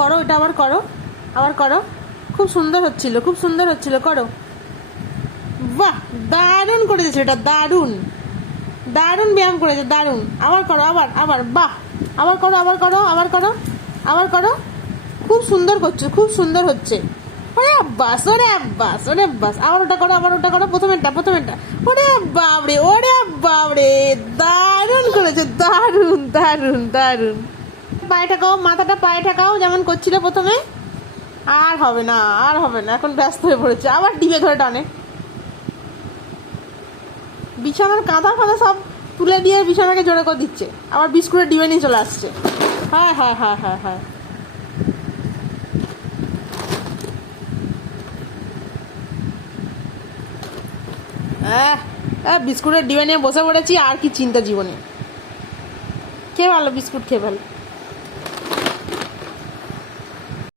করো, এটা আবার করো, আবার করো। খুব সুন্দর হচ্ছিল, খুব সুন্দর হচ্ছিল, করো। বাহ, দারুণ করেছে এটা, দারুণ দারুণ ব্যায়াম করেছে, দারুণ। আবার করো, আবার আবার, বাহ, আবার করো, আবার করো, আবার করো, আবার করো। খুব সুন্দর করছো, খুব সুন্দর হচ্ছে। ওরে আব্বাস, ওরে আব্বাস, ওরে আব্বাস। আবার ওটা করো, আবার ওটা করো, প্রথমেরটা, প্রথমেরটা। ওরে বাবরে, ওরে বাবরে, দারুণ করেছে, দারুণ দারুণ দারুণ। পায়ে ঠাকাও, মাথাটা পায়ে ঠাকাও, যেমন করছিল প্রথমে। আর হবে না, আর হবে না, এখন ব্যস্ত হয়ে পড়েছে। আবার ডিবে ধরে টানে। বিছানার কাঁথা ফাঁথা সব তুলে দিয়ে বিছানাকে জোরে করে দিচ্ছে, আবার বিস্কুটের ডিবে নিয়ে চলে আসছে। হ্যাঁ হ্যাঁ হ্যাঁ হ্যাঁ হ্যাঁ। বিস্কুটের ডিবে নিয়ে বসে পড়েছি, আর কি চিন্তা জীবনে। খেয়ে ভালো, বিস্কুট খেয়ে ভালো।